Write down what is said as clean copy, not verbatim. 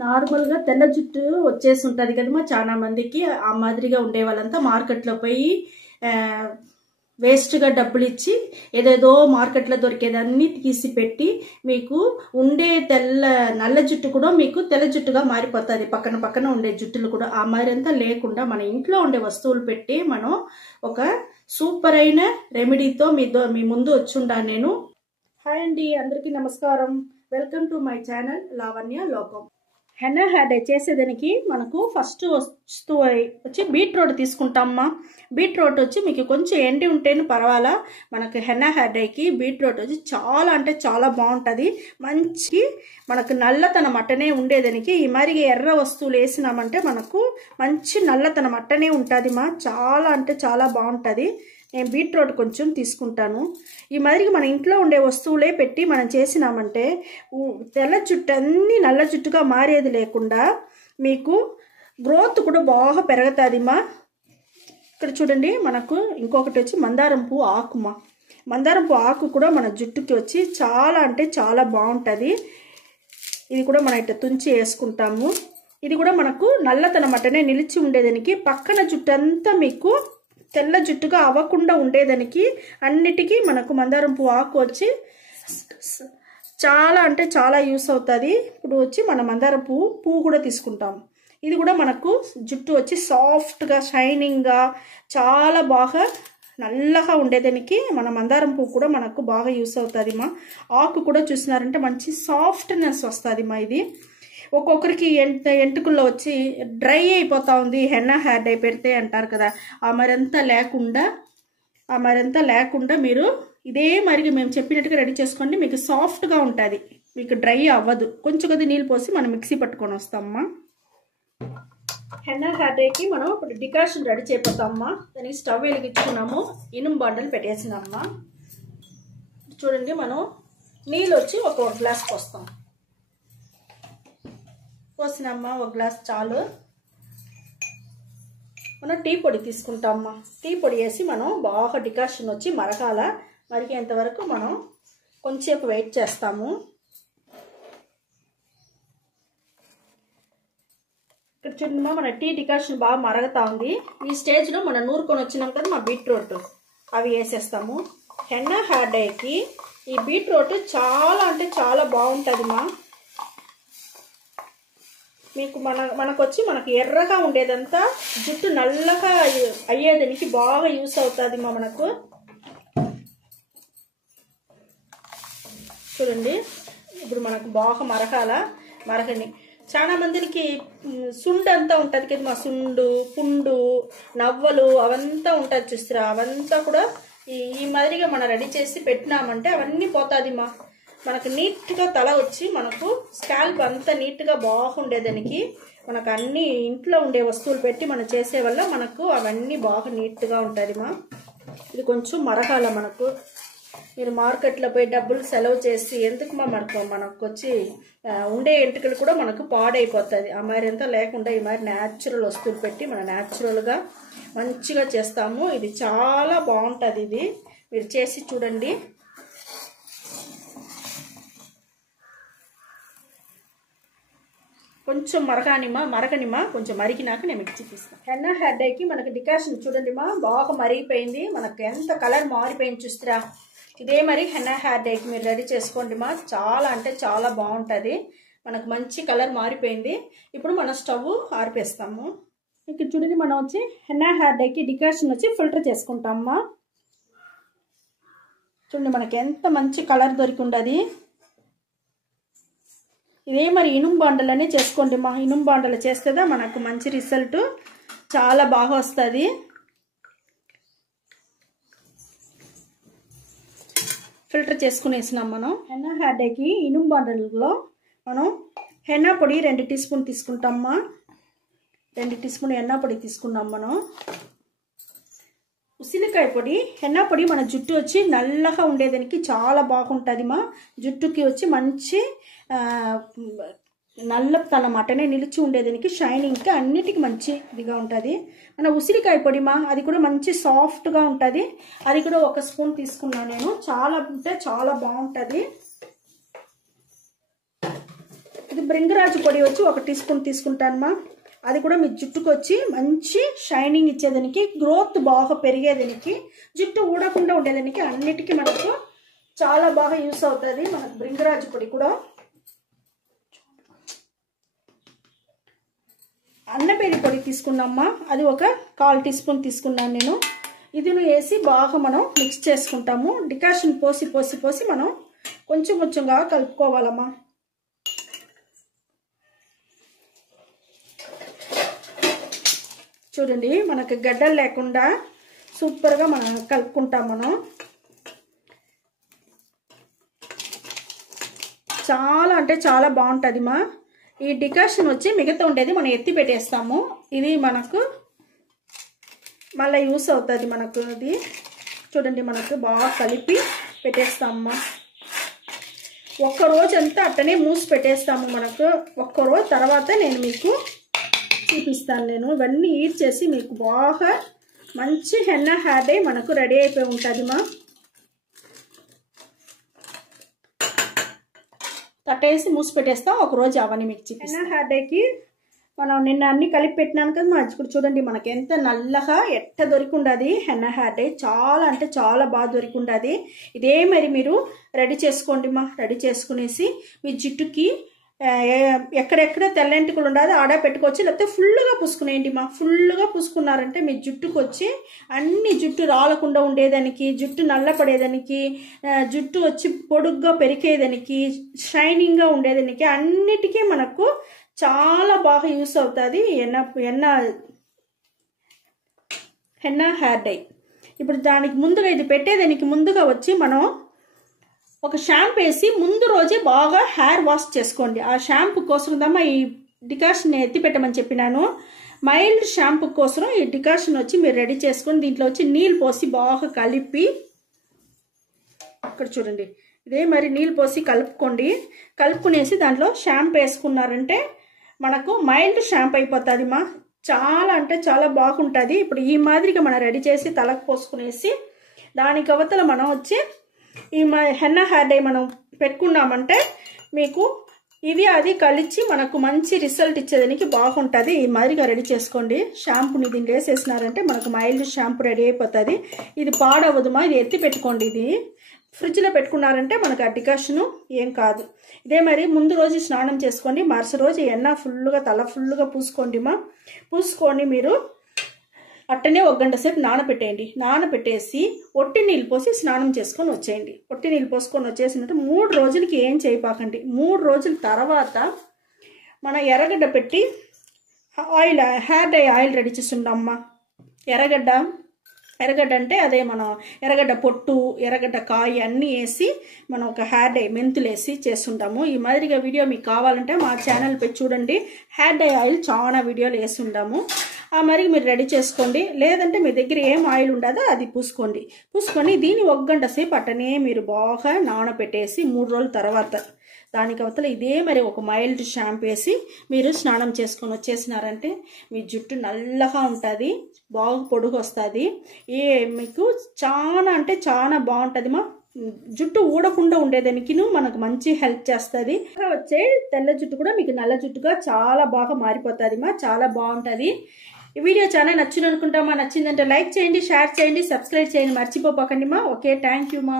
నార్మల్గా తెల్ల జుట్టు వచ్చేసి ఉంటుంది కదమ్మా చాలా మందికి. ఆ మాదిరిగా ఉండే వాళ్ళంతా మార్కెట్లో పోయి వేస్ట్గా డబ్బులు ఇచ్చి ఏదేదో మార్కెట్లో దొరికేదాన్ని తీసి పెట్టి మీకు ఉండే నల్ల జుట్టు కూడా మీకు తెల్ల జుట్టుగా మారిపోతుంది. పక్కన పక్కన ఉండే జుట్టులు కూడా ఆ మాదిరంతా లేకుండా మన ఇంట్లో ఉండే వస్తువులు పెట్టి మనం ఒక సూపర్ అయిన రెమెడీతో మీ ముందు వచ్చుండాను నేను. హాయ్ అండి, అందరికీ నమస్కారం. Welcome to my channel Lavanya Lokam. Henna hair dye చేసేదానికి మనకు ఫస్ట్ వస్తువు వచ్చి బీట్రూట్ తీసుకుంటామమ్మా. బీట్రూట్ వచ్చి మీకు కొంచెం ఎండి ఉంటేనే పర్వాలా. మనకు హెన్నా హెయిర్ డైకి బీట్రూట్ వచ్చి చాలా అంటే చాలా బాగుంటుంది. మంచి మనకు నల్లతనం అట్టనే ఉండేదానికి ఈ మరి ఎర్ర వస్తువులు వేసినామంటే మనకు మంచి నల్లతనం అట్టనే ఉంటుంది మా. చాలా అంటే చాలా బాగుంటుంది. నేను బీట్రూట్ కొంచెం తీసుకుంటాను. ఈ మాదిరిగా మన ఇంట్లో ఉండే వస్తువులే పెట్టి మనం చేసినామంటే తెల్ల జుట్టు అన్నీ నల్ల జుట్టుగా మారేది లేకుండా మీకు గ్రోత్ కూడా బాగా పెరుగుతుంది మా. ఇక్కడ చూడండి, మనకు ఇంకొకటి వచ్చి మందారం పువ్వు ఆకుమా. మందారం పువ్వు ఆకు కూడా మన జుట్టుకి వచ్చి చాలా అంటే చాలా బాగుంటుంది. ఇది కూడా మనం ఇట్లా తుంచి వేసుకుంటాము. ఇది కూడా మనకు నల్లతనం అట్టనే నిలిచి ఉండేదానికి, పక్కన జుట్టు అంతా మీకు తెల్ల జుట్టుగా అవ్వకుండా ఉండేదానికి అన్నిటికీ మనకు మందారం పువ్వు ఆకు వచ్చి చాలా అంటే చాలా యూస్ అవుతుంది. ఇప్పుడు వచ్చి మన మందారం పువ్వు కూడా తీసుకుంటాం. ఇది కూడా మనకు జుట్టు వచ్చి సాఫ్ట్గా షైనింగ్గా చాలా బాగా నల్లగా ఉండేదానికి మన మందారం పువ్వు కూడా మనకు బాగా యూస్ అవుతుంది మా. ఆకు కూడా చూసినారంటే మంచి సాఫ్ట్నెస్ వస్తుంది మా. ఇది ఒక్కొక్కరికి ఎంటుకల్లో వచ్చి డ్రై అయిపోతూ ఉంది హెన్నా హెయిర్ డై పెడితే అంటారు కదా. ఆ మరంతా లేకుండా మీరు ఇదే మరిగి మేము చెప్పినట్టుగా రెడీ చేసుకోండి. మీకు సాఫ్ట్గా ఉంటుంది, మీకు డ్రై అవ్వదు. కొంచెం కొద్ది నీళ్ళు పోసి మనం మిక్సీ పట్టుకొని వస్తామమ్మా. హెన్నా హెయిర్ డైకి మనం ఇప్పుడు డికాషన్ రెడీ చేయపోతామమ్మా. దానికి స్టవ్ వెలిగించుకున్నాము, ఇనుము బాండలు పెట్టేసినామమ్మా. చూడండి, మనం నీళ్ళు వచ్చి ఒక గ్లాస్ పోస్తాం. పోసినమ్మా ఒక గ్లాస్ చాలు. మనం టీ పొడి తీసుకుంటామమ్మా. టీ పొడి వేసి మనం బాగా డికాషన్ వచ్చి మరిగేంత వరకు మనం కొంచెంసేపు వెయిట్ చేస్తాము. ఇక్కడ చూడమ్మా, మన టీ డికాషన్ బాగా మరగతా ఉంది. ఈ స్టేజ్లో మనం నూరుకొని వచ్చినాం కదా మా బీట్రూట్, అవి వేసేస్తాము. హెన్నా హెయిర్ డైకి ఈ బీట్రూట్ చాలా అంటే చాలా బాగుంటుంది మా. మీకు మనకు ఎర్రగా ఉండేదంతా జుట్టు నల్లగా అయ్యేదానికి బాగా యూస్ అవుతుంది మా. మనకు చూడండి, ఇప్పుడు మనకు బాగా మరగని చాలా మందికి సుండు అంతా ఉంటుంది కదా మా. సుండు, పుండు, నవ్వలు అవంతా ఉంటుంది చూస్తారా. అవంతా కూడా ఈ మాదిరిగా మనం రెడీ చేసి పెట్టినామంటే అవన్నీ పోతుంది మా. మనకు నీట్గా తల వచ్చి మనకు స్కాల్ప్ అంతా నీట్గా బాగుండేదానికి మనకు అన్ని ఇంట్లో ఉండే వస్తువులు పెట్టి మనం చేసే వల్ల మనకు అవన్నీ బాగా నీట్గా ఉంటుంది మా. ఇది కొంచెం మరగాల. మనకు మీరు మార్కెట్లో పోయి డబ్బులు సెలవు చేసి ఎందుకు మా మనకు వచ్చి ఉండే ఎంటుకలు కూడా మనకు పాడైపోతుంది. ఆ మరి అంతా లేకుండా ఈ మరి న్యాచురల్ వస్తువులు పెట్టి మనం న్యాచురల్గా మంచిగా చేస్తాము. ఇది చాలా బాగుంటుంది. ఇది మీరు చేసి చూడండి. కొంచెం మరగనిమా కొంచెం మరిగినాక నేను మిక్సీ తీస్తాను. హెన్నా హెయిర్ డైకి మనకి డికాషన్ చూడండి మా, బాగా మరిగిపోయింది. మనకు ఎంత కలర్ మారిపోయింది చూస్తారా. ఇదే మరి హెన్నా హెయిర్ డైకి మీరు రెడీ చేసుకోండి మా. చాలా అంటే చాలా బాగుంటుంది. మనకు మంచి కలర్ మారిపోయింది. ఇప్పుడు మనం స్టవ్ ఆరిపేస్తాము. ఇక్కడ చూడండి, మనం వచ్చి హెన్నా హెయిర్ డైకి డికాషన్ వచ్చి ఫిల్టర్ చేసుకుంటామమ్మా. చూడండి, మనకి ఎంత మంచి కలర్ దొరికి ఉండదు. ఇదే మరి ఇనుము బాండలనే చేసుకోండి మా. ఇనుము బాండలు చేస్తేదా మనకు మంచి రిజల్ట్ చాలా బాగా వస్తుంది. ఫిల్టర్ చేసుకునేసినాం మనం. హెన్నా హెయిర్ డైకి ఇనుము బాండల్లో మనం హెన్నా పొడి 2 టీ స్పూన్ తీసుకుంటామమ్మా. 2 టీ స్పూన్ హెన్నా పొడి తీసుకున్నాం మనం. ఉసిరికాయ పొడి, హెన్నా పొడి మన జుట్టు వచ్చి నల్లగా ఉండేదానికి చాలా బాగుంటుంది మా. జుట్టుకి వచ్చి మంచి నల్లతనం అట్టనే నిలిచి ఉండేదానికి షైనింగ్కి అన్నిటికీ మంచి ఇదిగా ఉంటుంది. మన ఉసిరికాయ పొడి మా, అది కూడా మంచి సాఫ్ట్గా ఉంటుంది. అది కూడా 1 స్పూన్ తీసుకున్నాను నేను. చాలా అంటే చాలా బాగుంటుంది. ఇది బ్రింగరాజు పొడి వచ్చి 1 టీ స్పూన్ తీసుకుంటానమ్మా. అది కూడా మీ జుట్టుకు వచ్చి మంచి షైనింగ్ ఇచ్చేదానికి, గ్రోత్ బాగా పెరిగేదానికి, జుట్టు ఊడకుండా ఉండేదానికి అన్నిటికీ మనకు చాలా బాగా యూస్ అవుతుంది మనకు బ్రింగరాజు పొడి కూడా. అన్నపేరి పొడి తీసుకున్నామ్మా, అది 1/4 టీ స్పూన్ తీసుకున్నాను నేను. ఇది వేసి బాగా మనం మిక్స్ చేసుకుంటాము. డికాషన్ పోసి పోసి పోసి మనం కొంచెం కొంచెంగా కలుపుకోవాలమ్మా. చూడండి మనకి గడ్డలు లేకుండా సూపర్గా మనం కలుపుకుంటాం. మనం చాలా అంటే చాలా బాగుంటుంది మా. ఈ డికాషన్ వచ్చి మిగతా ఉండేది మనం ఎత్తి పెట్టేస్తాము. ఇది మనకు మళ్ళీ యూస్ అవుతుంది మనకు. అది చూడండి మనకు బాగా కలిపి పెట్టేస్తామమ్మా. ఒక్కరోజంతా అట్టనే మూసి పెట్టేస్తాము. మనకు ఒక్కరోజు తర్వాత నేను మీకు చూపిస్తాను. నేను ఇవన్నీ ఈడ్ చేసి మీకు బాగా మంచి హెన్నా హెయిర్ డై మనకు రెడీ అయిపోయి ఉంటుంది మా. తట్టేసి మూసి పెట్టేస్తాం. ఒకరోజు అవన్నీ మీకు చూపిస్తాను. హెన్నా హెయిర్ డైకి మనం నిన్న అన్ని కలిపి పెట్టినాను కదా మా. ఇప్పుడు చూడండి మనకి ఎంత నల్లగా ఎట్ట దొరికి ఉండదు హెన్నా హెయిర్ డై. చాలా అంటే చాలా బాగా దొరికి ఉండదు. ఇదే మరి మీరు రెడీ చేసుకోండి మా. రెడీ చేసుకునేసి మీ జుట్టుకి ఎక్కడెక్కడ తెల్లంటికలు ఉండదు ఆడ పెట్టుకోవచ్చు, లేకపోతే ఫుల్గా పూసుకునేయండి మా. ఫుల్గా పూసుకున్నారంటే మీ జుట్టుకు వచ్చి అన్ని జుట్టు రాలకుండా ఉండేదానికి, జుట్టు నల్లపడేదానికి, జుట్టు వచ్చి పొడుగ్గా పెరిగేదానికి, షైనింగ్గా ఉండేదానికి అన్నిటికీ మనకు చాలా బాగా యూస్ అవుతుంది హెన్నా హెయిర్ డై. ఇప్పుడు దానికి ముందుగా ఇది పెట్టేదానికి ముందుగా వచ్చి మనం ఒక షాంపూ వేసి ముందు రోజే బాగా హెయిర్ వాష్ చేసుకోండి. ఆ షాంపూ కోసం దమ్మా ఈ డికాషన్ ఎత్తి పెట్టమని చెప్పినాను. మైల్డ్ షాంపూ కోసం ఈ డికాషన్ వచ్చి మీరు రెడీ చేసుకొని దీంట్లో వచ్చి నీళ్ళు పోసి బాగా కలిపి, అక్కడ చూడండి ఇదే మరి నీళ్ళు పోసి కలుపుకోండి. కలుపుకునేసి దాంట్లో షాంపూ వేసుకున్నారంటే మనకు మైల్డ్ షాంపూ అయిపోతుంది మా. చాలా అంటే చాలా బాగుంటుంది. ఇప్పుడు ఈ మాదిరిగా మనం రెడీ చేసి తలకు పోసుకునేసి దానికి అవతల మనం వచ్చి ఈ హెన్నా హెయిర్ డై మనం పెట్టుకున్నామంటే మీకు ఇది అది కలిసి మనకు మంచి రిజల్ట్ ఇచ్చేదానికి బాగుంటుంది. ఈ మాదిరిగా రెడీ చేసుకోండి. షాంపూని దీన్ని వేసేసినారంటే మనకు మైల్డ్ షాంపూ రెడీ అయిపోతుంది. ఇది పాడవదుమా. ఇది ఎత్తి పెట్టుకోండి. ఇది ఫ్రిడ్జ్లో పెట్టుకున్నారంటే మనకు ఆ డికాషను ఏం కాదు. ఇదే మరి ముందు రోజు స్నానం చేసుకోండి. మరుసటి రోజు ఎన్న ఫుల్గా తల ఫుల్గా పూసుకోండి మా. పూసుకొని మీరు అట్టనే 1 గంట సేపు నానబెట్టేయండి. నానబెట్టేసి ఒట్టి నీళ్ళు పోసి స్నానం చేసుకొని వచ్చేయండి. ఒట్టి నీళ్ళు పోసుకొని వచ్చేసినట్టు 3 రోజులకి ఏం చేయపాకండి. 3 రోజుల తర్వాత మన ఎర్రగడ్డ పెట్టి oil hair dye oil ready చేస్తుండమ్మా. ఎర్రగడ్డ అంటే అదే మనం ఎర్రగడ్డ పొట్టు, ఎర్రగడ్డ కాయ అన్నీ వేసి మనం ఒక హెయిర్ డై మెంతులు వేసి చేస్తుంటాము. ఈ మాదిరిగా వీడియో మీకు కావాలంటే మా ఛానల్ పై చూడండి. హెయిర్ డై ఆయిల్ చాలా వీడియోలు వేస్తుంటాము. ఆ మరి మీరు రెడీ చేసుకోండి. లేదంటే మీ దగ్గర ఏం ఆయిల్ ఉండదో అది పూసుకొని దీన్ని 1 గంట సేపు అట్టనే మీరు బాగా నానబెట్టేసి 3 రోజుల తర్వాత దానికి అవతల ఇదే మరి ఒక మైల్డ్ షాంపూ వేసి మీరు స్నానం చేసుకొని వచ్చేసినారంటే మీ జుట్టు నల్లగా ఉంటుంది, బాగా పొడుగు వస్తుంది. మీకు చాలా అంటే చాలా బాగుంటుంది మా. జుట్టు ఊడకుండా ఉండేదానికి మనకు మంచి హెల్ప్ చేస్తుంది. వచ్చే తెల్ల జుట్టు కూడా మీకు నల్ల జుట్టుగా చాలా బాగా మారిపోతుంది మా. చాలా బాగుంటుంది. ఈ వీడియో చాలా నచ్చింది అనుకుంటామా. నచ్చిందంటే లైక్ చేయండి, షేర్ చేయండి, సబ్స్క్రైబ్ చేయండి మర్చిపోకండి మా. ఓకే, థ్యాంక్ యూ మా.